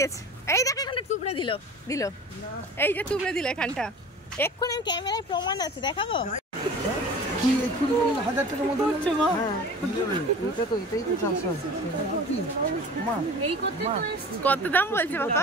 দিয়েছে। এই দেখ এখানে তুবড়ে দিল দিল, এই যে তুবড়ে দিল এখানটা। এক্ষুনি আমি ক্যামেরায় প্রমাণ আছে, দেখাবো। কত দাম বলছে বাবা?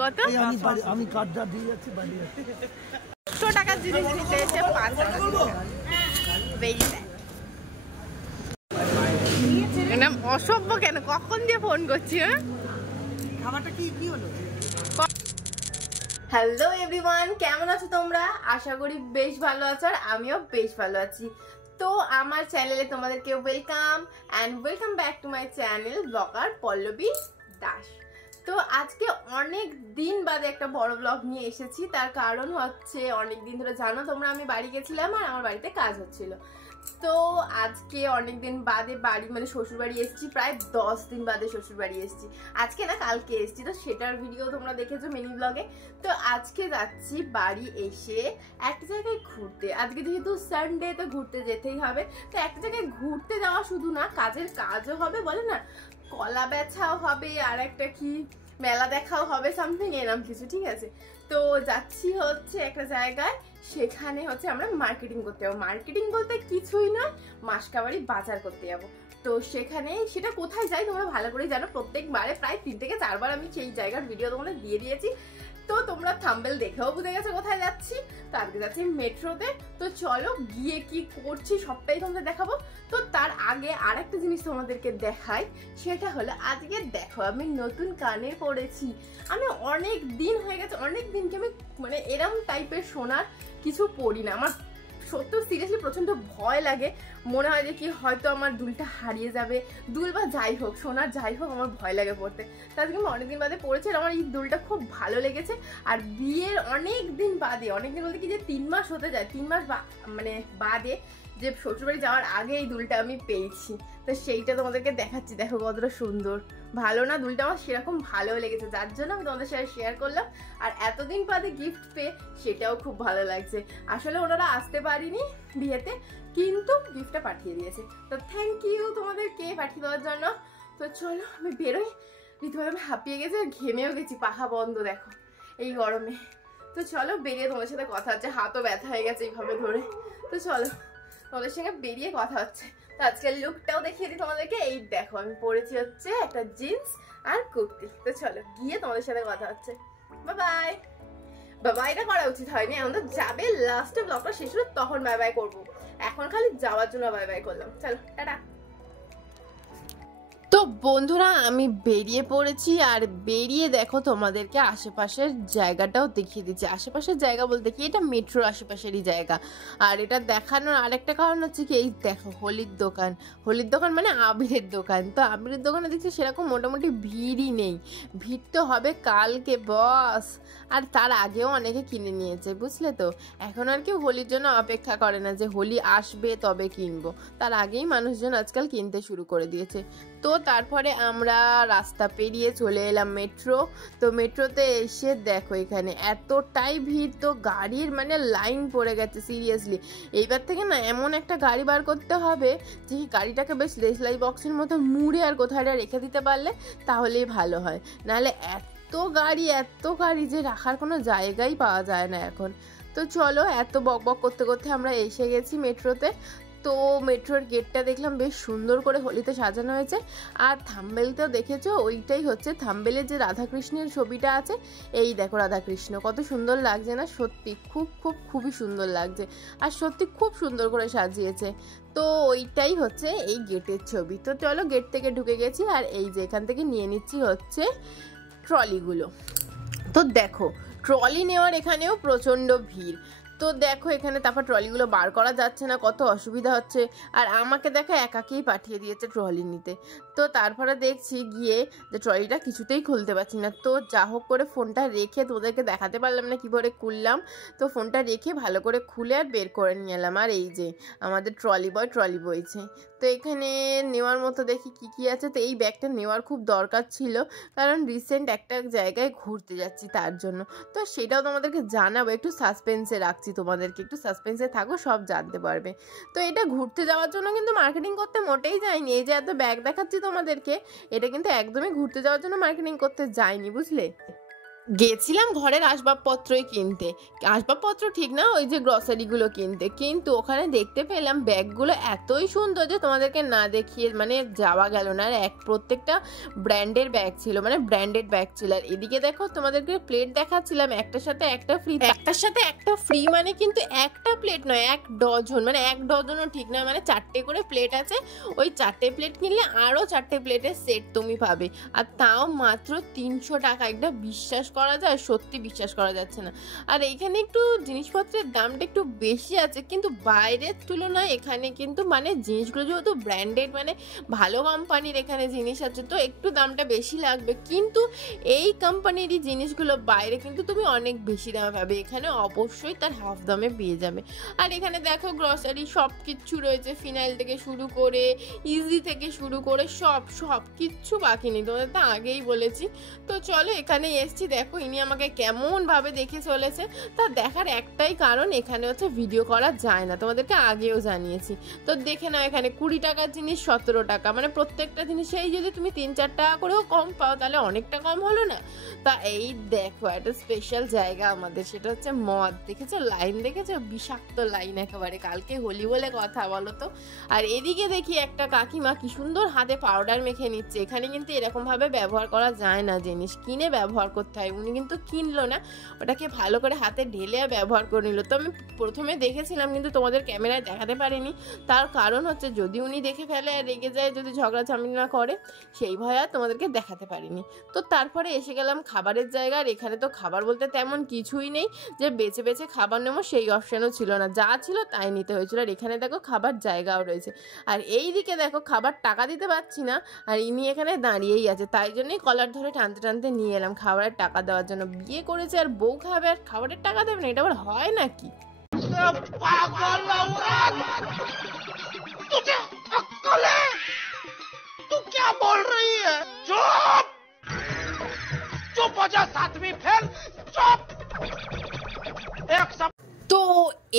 কত? আমি কার্ডটা দিয়ে যাচ্ছি বাড়ি। 100 টাকার জিনিস নিতে এসে 5 টাকা বেরিয়ে অসভ্য কেন? কখন দিয়ে ফোন করছি? খাবারটা কি কি হলো? হ্যালো এভরিওয়ান, কেমন আছো তোমরা? আশা করি বেশ ভালো আছো, আর আমিও বেশ ভালো আছি। তো আমার চ্যানেলে তোমাদেরকে welcome and welcome back to my channel blogger Pallabi Das. তো আজকে অনেক দিন বাদে একটা বড় ব্লগ নিয়ে এসেছি। তার কারণ হচ্ছে অনেক দিন ধরে জানো তোমরা আমি বাড়ি গেছিলাম আর আমার বাড়িতে কাজ হচ্ছিল। তো আজকে অনেক দিন বাদে বাড়ি মানে শ্বশুর বাড়ি এসেছি, প্রায় 10 দিন বাদে শ্বশুর বাড়ি এসেছি। আজকে না কালকে এসেছি, তো সেটার ভিডিও তোমরা দেখেছো মিনি ব্লগে। তো আজকে যাচ্ছি বাড়ি এসে একটা জায়গায় ঘুরতে। আজকে যেহেতু সানডে, তো ঘুরতে যেতেই হবে। তো একটা জায়গায় ঘুরতে যাওয়া শুধু না, কাজের কাজও হবে, বলে না কলা বেচাও হবে, আর একটা কি মেলা দেখাও হবে, সামথিং এরকম কিছু, ঠিক আছে। তো যাচ্ছি হচ্ছে একটা জায়গায়, সেখানে হচ্ছে আমরা মার্কেটিং করতে যাবো। মার্কেটিং বলতে কিছুই না, মাসকাবাড়ি বাজার করতে যাবো। তো সেখানে সেটা কোথায় যাই তোমরা ভালো করেই জানো, প্রত্যেকবারে প্রায় 3 থেকে 4 বার আমি সেই জায়গার ভিডিও তোমাদের দিয়ে দিয়েছি। তো তোমরা থাম্বনেল দেখেও বুঝে গেছো কোথায় যাচ্ছি। তো আজকে যাচ্ছি মেট্রোতে। তো চলো গিয়ে কি করছি সবটাই তোমাদের দেখাবো। তো তার আগে আর একটা জিনিস তোমাদেরকে দেখাই, সেটা হলো আজকে দেখো আমি নতুন কানে পড়েছি। আমি অনেক দিন হয়ে গেছে, অনেক দিনকে আমি মানে এরম টাইপের সোনার কিছু পড়ি না। আমার সত্যি সিরিয়াসলি প্রচন্ড ভয় লাগে, মনে হয় যে কি হয়তো আমার দুলটা হারিয়ে যাবে, দুল বা যাই হোক সোনার যাই হোক, আমার ভয় লাগে পড়তে। তাদেরকে আমি অনেকদিন বাদে পড়েছি, আর আমার এই দুলটা খুব ভালো লেগেছে। আর বিয়ের অনেক দিন বাদে, অনেকদিন বলতে কি যে 3 মাস হতে যায়, 3 মাস মানে বাদে যে শ্বশুরবাড়ি যাওয়ার আগে এই দুলটা আমি পেয়েছি। তো সেইটা তোমাদেরকে দেখাচ্ছি, দেখো কতটা সুন্দর। ভালো না দুলটা? আমার সেরকম ভালো লেগেছে, যার জন্য আমি তোমাদের সাথে শেয়ার করলাম। আর এতদিন বাদে গিফট পেয়ে সেটাও খুব ভালো লাগছে। আসলে ওনারা আসতে পারিনি বিয়েতে, কিন্তু গিফটটা পাঠিয়ে দিয়েছে। তো থ্যাংক ইউ তোমাদেরকে পাঠিয়ে দেওয়ার জন্য। তো চলো আমি বেরোই, রীতিমতো আমি হাঁপিয়ে গেছি আর ঘেমেও গেছি, পাখা বন্ধ দেখো এই গরমে। তো চলো বেরিয়ে তোমাদের সাথে কথা হচ্ছে, হাতও ব্যথা হয়ে গেছে এইভাবে ধরে। তো চলো তোমাদের সঙ্গে বেরিয়ে কথা হচ্ছে। তো আজকের লুকটাও দেখিয়ে দিই তোমাদেরকে। এই দেখো আমি পরেছি হচ্ছে একটা জিন্স আর কুর্তি। তো চলো গিয়ে তোমাদের সাথে কথা হচ্ছে। Bye bye. বাই বাইটা করা উচিত হয়নি, এখন তো যাবে লাস্টে ব্লগটা শেষ হলো তখন বাই বাই করবো। এখন খালি যাওয়ার জন্য বাই বাই করলাম। চলো টাটা। তো বন্ধুরা আমি বেরিয়ে পড়েছি, আর বেরিয়ে দেখো তোমাদেরকে আশেপাশের জায়গাটাও দেখিয়ে দিচ্ছি। আশেপাশের জায়গা বলতে কি, এটা মেট্রোর আশেপাশেরই জায়গা। আর এটা দেখানোর আরেকটা কারণ হচ্ছে কি, এই দেখো হোলির দোকান। হোলির দোকান মানে আবিরের দোকান। তো আবিরের দোকানে দেখছি সেরকম মোটামুটি ভিড়ই নেই, ভিড় তো হবে কালকে বস। আর তার আগেও অনেকে কিনে নিয়েছে, বুঝলে তো। এখন আর কেউ হোলির জন্য অপেক্ষা করে না যে হোলি আসবে তবে কিনবো, তার আগেই মানুষজন আজকাল কিনতে শুরু করে দিয়েছে। তো তারপরে আমরা রাস্তা পেরিয়ে চলে এলাম মেট্রো। তো মেট্রোতে এসে দেখো এখানে এতটাই ভিড়, তো গাড়ির মানে লাইন পড়ে গেছে সিরিয়াসলি। এইবার থেকে না এমন একটা গাড়ি বার করতে হবে যে গাড়িটাকে বেশ দেশলাই বক্সের মতো মুড়ে আর কোথায় রেখে দিতে পারলে তাহলেই ভালো হয়। নাহলে এত গাড়ি যে রাখার কোনো জায়গাই পাওয়া যায় না এখন। তো চলো এত বক বক করতে করতে আমরা এসে গেছি মেট্রোতে। তো মেট্রোর গেটটা দেখলাম বেশ সুন্দর করে হোলিতে সাজানো হয়েছে। আর থাম্বনেলটাও দেখেছো, ওইটাই হচ্ছে থাম্বনেলের যে রাধাকৃষ্ণের ছবিটা আছে। এই দেখো রাধাকৃষ্ণ কত সুন্দর লাগছে না? সত্যি খুবই সুন্দর লাগছে, আর সত্যি খুব সুন্দর করে সাজিয়েছে। তো ওইটাই হচ্ছে এই গেটের ছবি। তো চলো গেট থেকে ঢুকে গেছি, আর এই যে এখান থেকে নিয়ে নিচ্ছি হচ্ছে ট্রলিগুলো। তো দেখো ট্রলি নেওয়ার এখানেও প্রচণ্ড ভিড়। তো দেখো এখানে তারপর ট্রলিগুলো বার করা যাচ্ছে না, কত অসুবিধা হচ্ছে। আর আমাকে দেখো একাকেই পাঠিয়ে দিয়েছে ট্রলি নিতে। তো তারপরে দেখছি গিয়ে যে ট্রলিটা কিছুতেই খুলতে পারছি না। তো যা হোক করে ফোনটা রেখে তোদেরকে দেখাতে পারলাম না কীভাবে খুললাম। তো ফোনটা রেখে ভালো করে খুলে আর বের করে নিয়ে এলাম। আর এই যে আমাদের ট্রলি বয় ট্রলি বইছে। তো তো এখানে নেওয়ার মতো দেখি কি কি আছে। তো এই ব্যাগটা নেওয়ার খুব দরকার ছিল, কারণ রিসেন্ট একটা জায়গায় ঘুরতে যাচ্ছি তার জন্য। তো সেটাও তোমাদেরকে জানাবো, একটু সাসপেন্সে রাখছি তোমাদেরকে, একটু সাসপেন্সে থাকো, সব জানতে পারবে। তো এটা ঘুরতে যাওয়ার জন্য কিন্তু মার্কেটিং করতে মোটেই যায়নি। এই যে এত ব্যাগ দেখাচ্ছি তোমাদেরকে, এটা কিন্তু একদমই ঘুরতে যাওয়ার জন্য মার্কেটিং করতে যায়নি, বুঝলে। গেছিলাম ঘরের আসবাবপত্রই কিনতে, আসবাবপত্র ঠিক না, ওই যে গ্রসারিগুলো কিনতে। কিন্তু ওখানে দেখতে পেলাম ব্যাগগুলো এতই সুন্দর যে তোমাদেরকে না দেখিয়ে মানে যাওয়া গেল না। আর প্রত্যেকটা ব্র্যান্ডের ব্যাগ ছিল, মানে ব্র্যান্ডেড ব্যাগ ছিল। আর এদিকে দেখো তোমাদেরকে প্লেট দেখাচ্ছিলাম, একটার সাথে একটা ফ্রি, একটার সাথে একটা ফ্রি, মানে কিন্তু একটা প্লেট নয়, 1 ডজন, মানে 1 ডজনও ঠিক নয়, মানে 4টে করে প্লেট আছে। ওই 4টে প্লেট কিনলে আরও 4টে প্লেটের সেট তুমি পাবে, আর তাও মাত্র 300 টাকা। একটা বিশ্বাস করা যায়? সত্যি বিশ্বাস করা যাচ্ছে না। আর এইখানে একটু জিনিসপত্রের দামটা একটু বেশি আছে, কিন্তু বাইরের তুলনায় এখানে কিন্তু মানে জিনিসগুলো যেহেতু ব্র্যান্ডেড, মানে ভালো কোম্পানির এখানে জিনিস আছে, তো একটু দামটা বেশি লাগবে। কিন্তু এই কোম্পানিরই জিনিসগুলো বাইরে কিন্তু তুমি অনেক বেশি দামে পাবে, এখানে অবশ্যই তার হাফ দামে পেয়ে যাবে। আর এখানে দেখো গ্রসারি সব কিচ্ছু রয়েছে, ফিনাইল থেকে শুরু করে ইজি থেকে শুরু করে সব কিচ্ছু বাকি নেই, তোমাদের তো আগেই বলেছি। তো চলো এখানে এসছি, দেখো ইনি আমাকে কেমন ভাবে দেখে চলেছে। তা দেখার একটাই কারণ, এখানে হচ্ছে ভিডিও করা যায় না, তোমাদেরকে আগেও জানিয়েছি। তো দেখে নাও, এখানে 20 টাকার জিনিস 17 টাকা, মানে প্রত্যেকটা জিনিসেই যদি তুমি 3-4 টাকা করেও কম পাও তাহলে অনেকটা কম হলো না। তা এই দেখো একটা স্পেশাল জায়গা আমাদের, সেটা হচ্ছে মদ। দেখেছো লাইন, দেখেছো বিষাক্ত লাইন একেবারে, কালকে হোলি বলে কথা, বলো তো। আর এদিকে দেখি একটা কাকিমা কি সুন্দর হাতে পাউডার মেখে নিচ্ছে। এখানে কিন্তু এরকম ভাবে ব্যবহার করা যায় না, জিনিস কিনে ব্যবহার করতে হয়। উনি কিন্তু কিনলো না, ওটাকে ভালো করে হাতে ঢেলে ব্যবহার করে নিল। তো আমি প্রথমে দেখেছিলাম কিন্তু তোমাদের ক্যামেরায় দেখাতে পারিনি, তার কারণ হচ্ছে যদি উনি দেখে ফেলে আর রেগে যায়, যদি ঝগড়া ঝামেলা করে, সেই ভয়ে আর তোমাদেরকে দেখাতে পারিনি। তো তারপরে এসে গেলাম খাবারের জায়গা। আর এখানে তো খাবার বলতে তেমন কিছুই নেই যে বেছে বেছে খাবার নেবো, সেই অপশানও ছিল না, যা ছিল তাই নিতে হয়েছিল। আর এখানে দেখো খাবার জায়গাও রয়েছে। আর এই দিকে দেখো খাবার টাকা দিতে পারছি না, আর ইনি এখানে দাঁড়িয়েই আছে, তাই জন্যই কলার ধরে টানতে টানতে নিয়ে এলাম খাবারের টাকা দেওয়ার জন্য। বিয়ে করেছে আর বউ খাবে আর খাবারের টাকা দেবে না, এটা আবার হয় নাকি? তো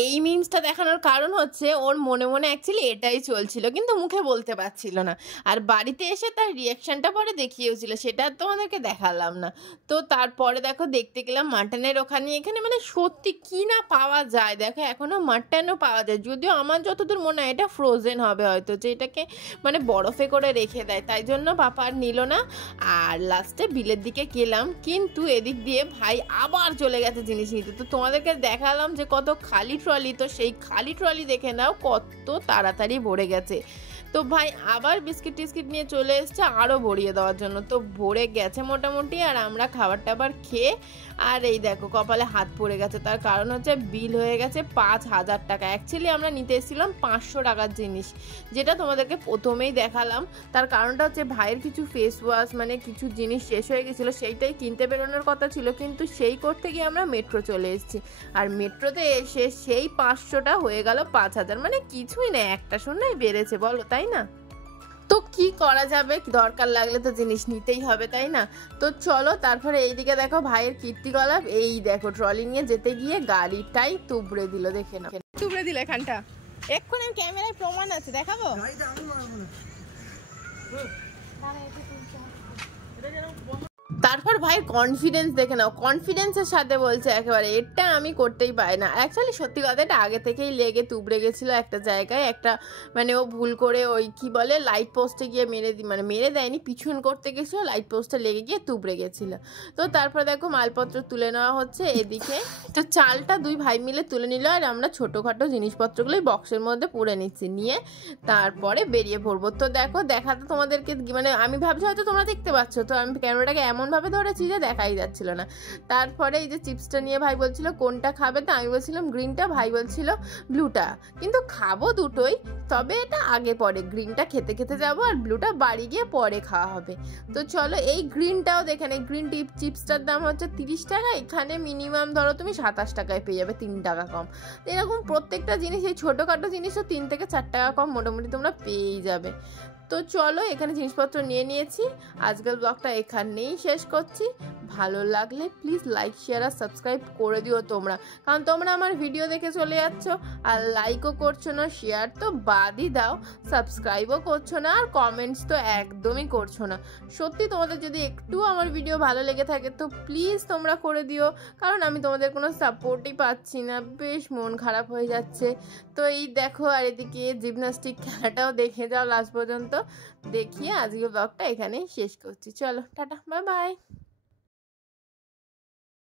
এই মিমসটা দেখানোর কারণ হচ্ছে ওর মনে মনে অ্যাকচুয়ালি এটাই চলছিল, কিন্তু মুখে বলতে পারছিল না। আর বাড়িতে এসে তার রিয়াকশানটা পরে দেখিয়েছিল, সেটা তোমাদেরকে দেখালাম না। তো তারপরে দেখো দেখতে গেলাম মাটনের ওখানে। এখানে মানে সত্যি কি না পাওয়া যায়, দেখো এখনও মাটনও পাওয়া যায়, যদিও আমার যতদূর মনে হয় এটা ফ্রোজেন হবে হয়তো, যে এটাকে মানে বরফে করে রেখে দেয়, তাই জন্য পাপা আর নিল না। আর লাস্টে বিলের দিকে গেলাম, কিন্তু এদিক দিয়ে ভাই আবার চলে গেছে জিনিস নিতে। তো তোমাদেরকে দেখালাম যে কত খালি ট্রলি, তো সেই খালি ট্রলি দেখে নাও কত তাড়াতাড়ি ভরে গেছে। তো ভাই আবার বিস্কিট টিস্কিট নিয়ে চলে এসছে আরও ভরিয়ে দেওয়ার জন্য, তো ভরে গেছে মোটামুটি। আর আমরা খাবার টাবার খেয়ে আর এই দেখো কপালে হাত পড়ে গেছে, তার কারণ হচ্ছে বিল হয়ে গেছে 5000 টাকা। অ্যাকচুয়ালি আমরা নিতে এসেছিলাম 500 টাকার জিনিস, যেটা তোমাদেরকে প্রথমেই দেখালাম। তার কারণটা হচ্ছে ভাইয়ের কিছু ফেস ওয়াশ, মানে কিছু জিনিস শেষ হয়ে গেছিলো, সেইটাই কিনতে বেরোনোর কথা ছিল, কিন্তু সেই করতে গিয়ে আমরা মেট্রো চলে এসেছি। আর মেট্রোতে এসে সেই 500টা হয়ে গেল 5000, মানে কিছুই নেই, একটা শূন্যই বেড়েছে, বলো তাই না? তো কি করা যাবে, দরকার লাগলে তো জিনিস নিতেই হবে, তাই না? তো চলো তারপরে এইদিকে দেখো ভাইয়ের কীর্তিকলাপ। এই দেখো ট্রলি নিয়ে যেতে গিয়ে গাড়িটাই তুবড়ে দিল, দেখে না তুবড়ে দিল এখানটা। এক্ষুনি আমি ক্যামেরায় প্রমাণ আছে, দেখাবো। তারপর ভাই কনফিডেন্স দেখে নাও, কনফিডেন্সের সাথে বলছে একেবারে এটা আমি করতেই পারি না। অ্যাকচুয়ালি সত্যি কথা এটা আগে থেকেই লেগে তুবড়ে গেছিলো একটা জায়গায়, একটা মানে ও ভুল করে ওই কি বলে লাইট পোস্টে গিয়ে মেরে দেয়নি, পিছন করতে গেছিলো, লাইট পোস্টে লেগে গিয়ে তুবড়ে গেছিলো। তো তারপর দেখো মালপত্র তুলে নেওয়া হচ্ছে এদিকে। তো চালটা দুই ভাই মিলে তুলে নিল, আর আমরা ছোটোখাটো জিনিসপত্রগুলোই বক্সের মধ্যে পুরে নিচ্ছি, নিয়ে তারপরে বেরিয়ে পড়বো। তো দেখো দেখাতে তোমাদেরকে মানে আমি ভাবছি হয়তো তোমরা দেখতে পাচ্ছ, তো আমি ক্যামেরাটাকে এমনভাবে চাপে ধরেছি যে দেখাই যাচ্ছিল না। তারপরে এই যে চিপসটা নিয়ে ভাই বলছিল কোনটা খাবে, তো আমি বলছিলাম গ্রিনটা, ভাই বলছিল ব্লুটা। কিন্তু খাবো দুটোই, তবে এটা আগে পরে, গ্রিনটা খেতে খেতে যাবো আর ব্লুটা বাড়ি গিয়ে পরে খাওয়া হবে। তো চলো এই গ্রিনটাও দেখেন, এই গ্রিন চিপসটার দাম হচ্ছে 30 টাকা, এখানে মিনিমাম ধরো তুমি 27 টাকায় পেয়ে যাবে, 3 টাকা কম। এরকম প্রত্যেকটা জিনিস, এই ছোটোখাটো জিনিসও 3 থেকে 4 টাকা কম মোটামুটি তোমরা পেয়েই যাবে। তো চলো এখানে জিনিসপত্র নিয়ে নিয়েছি, আজকের ব্লগটা এখানেই শেষ করছি। ভালো লাগলে প্লিজ লাইক শেয়ার আর সাবস্ক্রাইব করে দিও তোমরা, কারণ তোমরা আমার ভিডিও দেখে চলে যাচ্ছ আর লাইকও করছো না, শেয়ার তো বাদই দাও, সাবস্ক্রাইবও করছো না, আর কমেন্টস তো একদমই করছো না। সত্যি তোমাদের যদি একটু আমার ভিডিও ভালো লেগে থাকে তো প্লিজ তোমরা করে দিও, কারণ আমি তোমাদের কোনো সাপোর্টই পাচ্ছি না, বেশ মন খারাপ হয়ে যাচ্ছে। তো এই দেখো, আর এদিকে জিমন্যাস্টিক খেলাটাও দেখে যাও লাস্ট পর্যন্ত, দেখিয়ে আজকে ব্লগটা এখানেই শেষ করছি। চলো টাটা, বাই বাই।